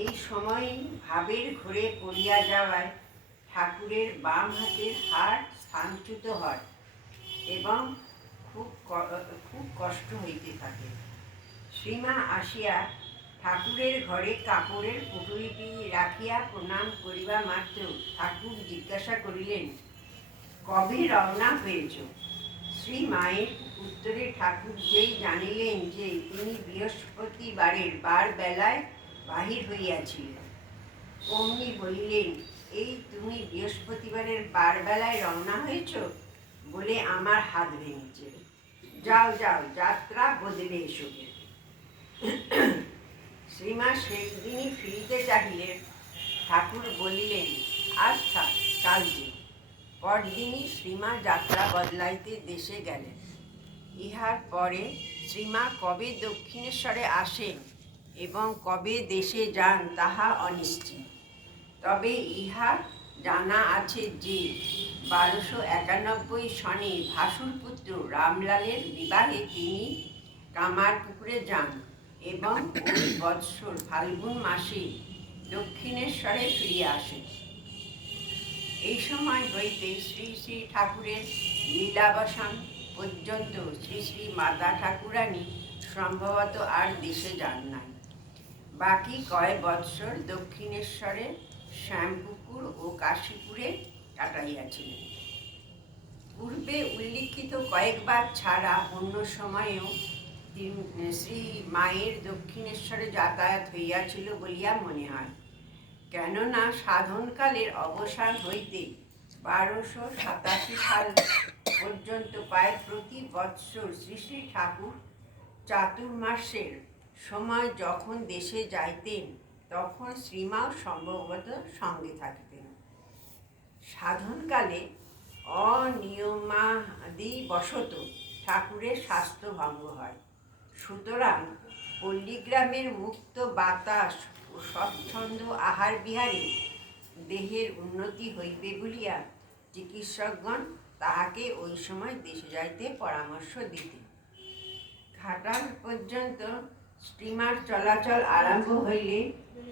এই সময়ই ভাবের ঘরে পড়িয়া যাওয়ায় ঠাকুরের বাম হাতের হাড় স্থানচ্যুত হয় এবং খুব খুব কষ্ট হইতে থাকে। শ্রীমা আসিয়া ঠাকুরের ঘরে কাপড়ের পুটুলিটি রাখিয়া প্রণাম করিবা মাত্র ঠাকুর জিজ্ঞাসা করিলেন, কবে রওনা হয়েছ? শ্রী মায়ের উত্তরে ঠাকুর যেই জানিলেন যে তিনি বৃহস্পতিবারের বার বেলায় বাহির হইয়াছিল। অমনি বলিলেন, এই তুমি বৃহস্পতিবারের বার বেলায় রওনা হয়েছ? বলে আমার হাত ভেঙেছে। যাও যাও, যাত্রা বদলে এসো। শ্রীমা সেদিনই ফিরিতে চাহিলে ঠাকুর বলিলেন আচ্ছা কাল যে পরদিনই শ্রীমা যাত্রা বদলাইতে দেশে গেলেন। ইহার পরে শ্রীমা কবে দক্ষিণেশ্বরে আসেন এবং কবে দেশে যান তাহা অনিশ্চিত। তবে ইহা জানা আছে যে বারোশো একানব্বই সনে ভাসুরপুত্র রামলালের বিবাহে তিনি কামারপুকুরে যান এবং ওই বৎসর ফাল্গুন মাসে দক্ষিণেশ্বরে ফিরিয়া আসেন। এই সময় হইতে শ্রী শ্রী ঠাকুরের লীলাবসান পর্যন্ত শ্রী শ্রী মাতা ঠাকুরানী সম্ভবত আর দেশে যান নাই। বাকি কয় বৎসর দক্ষিণেশ্বরে শ্যামপুকুর ও কাশীপুরে কাটাইয়াছিলেন। পূর্বে উল্লিখিত কয়েকবার ছাড়া অন্য সময়েও শ্রী মায়ের দক্ষিণেশ্বরে যাতায়াত হইয়াছিল বলিয়া মনে হয়। কেননা সাধনকালের অবসান হইতে বারোশো সাতাশি সাল পর্যন্ত প্রায় প্রতি বৎসর শ্রী শ্রী ঠাকুর চাতুর্মাসের সময় যখন দেশে যাইতেন, তখন শ্রীমাও সম্ভবত সঙ্গে থাকিতেন। সাধনকালে অনিয়মাদি বশত ঠাকুরের স্বাস্থ্য ভঙ্গ হয়। সুতরাং পল্লীগ্রামের মুক্ত বাতাস ও স্বচ্ছন্দ আহার বিহারে দেহের উন্নতি হইবে বলিয়া চিকিৎসকগণ তাহাকে ওই সময় দেশে যাইতে পরামর্শ দিতেন। ঘাটাল পর্যন্ত স্টিমার চলাচল আরম্ভ হইলে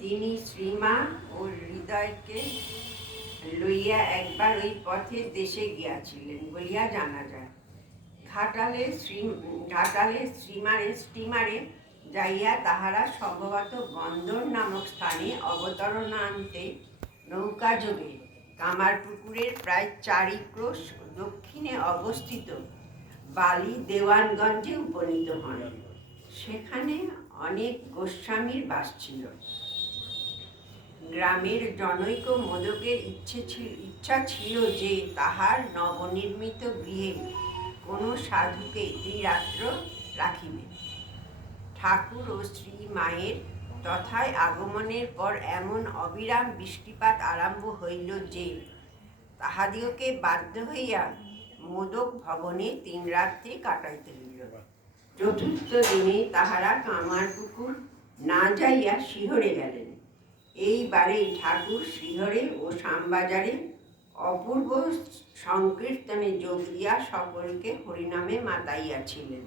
তিনি শ্রীমা ও হৃদয়কে লইয়া একবার ওই পথে দেশে গিয়াছিলেন বলিয়া জানা যায়। ঘাটালে শ্রী ঘাটালে স্টিমারে স্টিমারে যাইয়া তাহারা সম্ভবত বন্দর নামক স্থানে অবতরণান্তে নৌকাযোগে কামারপুকুরের প্রায় চারি ক্রোশ দক্ষিণে অবস্থিত বালি দেওয়ানগঞ্জে উপনীত হন। সেখানে অনেক গোস্বামীর বাস ছিল। গ্রামের জনৈক মোদকের ইচ্ছে ইচ্ছা ছিল যে তাহার নবনির্মিত গৃহে কোনো সাধুকে ত্রিরাত্র রাখিবে। ঠাকুর ও শ্রী মায়ের তথায় আগমনের পর এমন অবিরাম বৃষ্টিপাত আরম্ভ হইল যে তাহাদিওকে বাধ্য হইয়া মোদক ভবনে তিন রাত্রি কাটাইতে হইল। চতুর্থ দিনে তাহারা কামার পুকুর না যাইয়া শিহরে গেলেন। এইবারেই ঠাকুর শিহরে ও শামবাজারে অপূর্ব সংকীর্তনে যোগ দিয়া সকলকে হরিনামে মাতাইয়াছিলেন।